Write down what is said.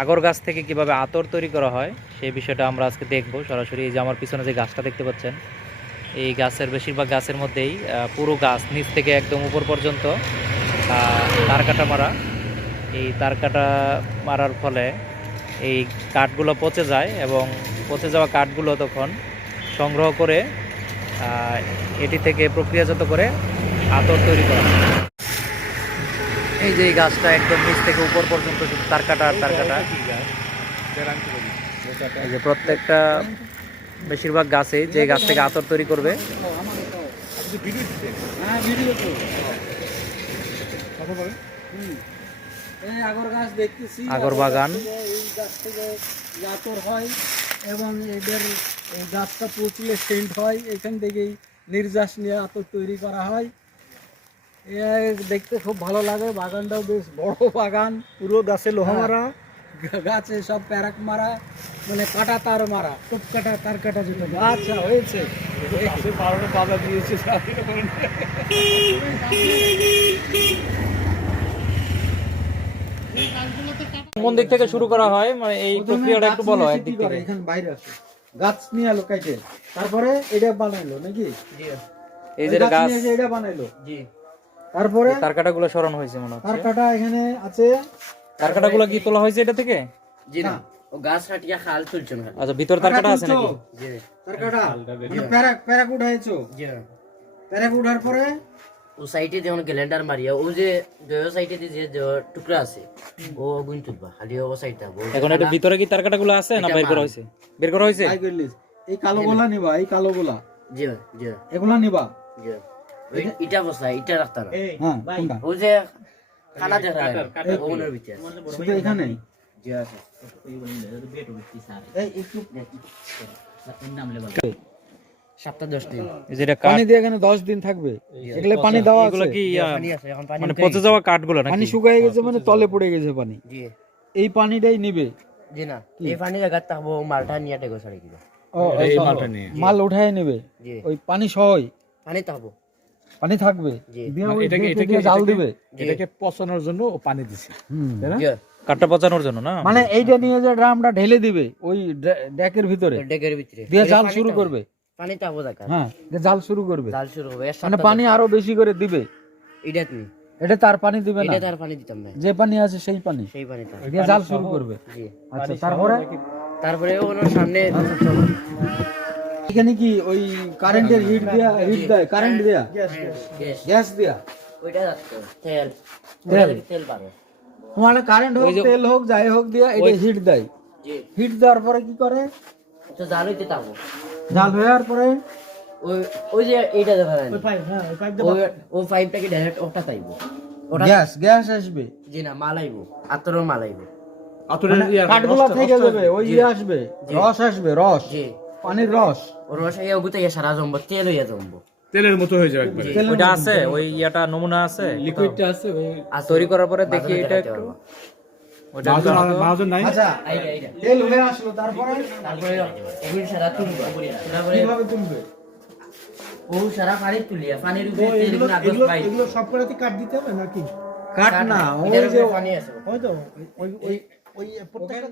আগর গাছ থেকে কিভাবে আতর তৈরি করা হয় সেই বিষয়টা আমরা আজকে দেখব সরাসরি। এই যে আমার পিছনে যে গাছটা দেখতে পাচ্ছেন, এই গাছের বেশিরভাগ গাছের মধ্যেই পুরো গাছ নিচ থেকে একদম উপর পর্যন্ত তার কাটা মারা। এই তার কাটা মারার ফলে এই কাঠগুলো পচে যায় এবং পচে যাওয়া কাঠগুলো তখন সংগ্রহ করে এটি থেকে প্রক্রিয়াজাত করে আতর তৈরি করা হয়। এই যে এই গাছটা একদম নিচ থেকে উপর পর্যন্ত শুধু তার কাটা আর তার কাটা। এই যে প্রত্যেকটা বেশিরভাগ গাছে যে গাছ থেকে আতর তৈরি করবে আগর বাগান, এই গাছ থেকে আতর হয় এবং এদের গাছটা পচলে সেন্ট হয়, এখান থেকেই নির্যাস নিয়ে আতর তৈরি করা হয়। দেখতে খুব ভালো লাগে। বাগানটাও বেশ বড় বাগান, পুরো গাছে লোহা মারা, গাছে সব প্যারাক মারা, মানে কাটা তার মারা, খুব কাটা তার কাটা যেটা। আচ্ছা হয়েছে, বাবা দিয়েছে। কোন দিক থেকে শুরু করা হয়, মানে এই প্রক্রিয়াটা একটু বলো। একদিক থেকে এখানে বাইরে আসে, গাছ নিয়ে আলো কাটে, তারপরে এটা বানাইলো নাকি? এই যে গাছ এটা বানাইলো, জি। তারপরে তার কাটাগুলো সরানো হয়েছে মনে হচ্ছে। তার কাটা এখানে আছে। তার কাটাগুলো কি তোলা হয়েছে এটা থেকে? জি না, ও গাছ কাটিয়া খাল তুলছো না। আচ্ছা, ভিতর তার কাটা আছে নাকি? জি তার কাটা মানে প্যারাক প্যারাক উঠাইছো। জি না, প্যারাক উঠার পরে ও সাইডে যেমন গ্যালেন্ডার মারিয়া ও যে জয় সাইডে যে টুকরা আছে ও গুণ তুলবা, খালি ও সাইডটা। এখন এটা ভিতরে কি তার কাটাগুলো আছে না বের করা হয়েছে? বের করা হয়েছে। এই কালো গোলা নিবা, এই কালো গোলা, জি জি এগুলা নিবা। জি ওই ইটা বসা, ইটা রাখতা না। হ্যাঁ, কোনটা? ও যে খানা দেখা ওগুলোর ভিতরে শুধু এখানে। জি আছে। এই একটু সপ্তাহ 10 দিন এই যেটা পানি দিয়ে এখানে 10 দিন থাকবে। এগুলা পানি দেওয়া আছে। এগুলো কি পানি আছে, এখন পানি মানে পচে যাওয়া কাঠগুলো নাকি? পানি শুকিয়ে গেছে, মানে তলে পড়ে গেছে পানি। জি এই পানিটাই নিবে। জি না, এই পানি জায়গা থাকবো মালটা নিয়ে টেগো ছাড়ি দিবা। এই মালটা নিয়ে মাল উঠায় নেবে, ওই পানি সহই পানি থাকবো, পানি থাকবে। জি দিয়ে ওই এটাকে জাল দিবে। এটাকে পচানোর জন্য ও পানি দিছে, তাই না? জি কাঠটা পচানোর জন্য না? মানে এইটা নিয়ে যে ড্রামটা ঢেলে দিবে ওই ডেকের ভিতরে, ডেকের ভিতরে দিয়ে জাল শুরু করবে। পানি থাকবো দেখা, হ্যাঁ, দিয়ে জাল শুরু করবে। জাল শুরু হবে মানে পানি আরো বেশি করে দিবে। এটা তুমি এটা তার পানি দিবে না, এটা তার পানি দিতাম না, যে পানি আছে সেই পানি সেই পানি তার। দিয়ে জাল শুরু করবে। জি আচ্ছা, তারপরে তারপরে ওনার সামনে এখানে কি ওই কারেন্টের হিট দেয়, কারেন্ট দেয়া, গ্যাস, গ্যাস দেয়া, ওইটা যাচ্ছে তেল, তেল। তেল পাবে। মানে কারেন্ট হোক, তেল হোক, যাই হোক দিয়া এটা হিট দেয়। জি হিট দেওয়ার পরে কি করে? তো জাল হইতে থাকবো, জাল হওয়ার পরে ওই ওই যে এইটা দেখা যায় ওই পাইপটাকে ডাইরেক্ট ওটা তাইবো, ওটা গ্যাস আসবে। জি না, মালাইবো, আতরের মালাইবো। কাঠগুলা থেকে যাবে, ওই ইয়ে আসবে, রস আসবে, রস, জি পানির রস। ওর রস ইয়া গুতে ইয়া সারা জমবো, তেল হইয়া জমবো, তেলের মতো হয়ে যাবে একবারে। ওইটা আছে, ওই ইয়াটা নমুনা আছে লিকুইডটা আছে, ওই তৈরি করার পরে দেখি এটা একটু ওটা মাজন নাই। আচ্ছা, আইডা আইডা তেল হয়ে আসলো, তারপরে এগুলি সারা তুলবো, তারপরে কিভাবে তুলবে? ও সারা পানি তুলিয়া পানির উপরে তেলগুলো আগস পাই, এগুলো সব করাতে কাট দিতে হবে নাকি? কাট না, ওই এটার যে উপরে পানি আছে। ওই তো ওই প্রত্যেকটা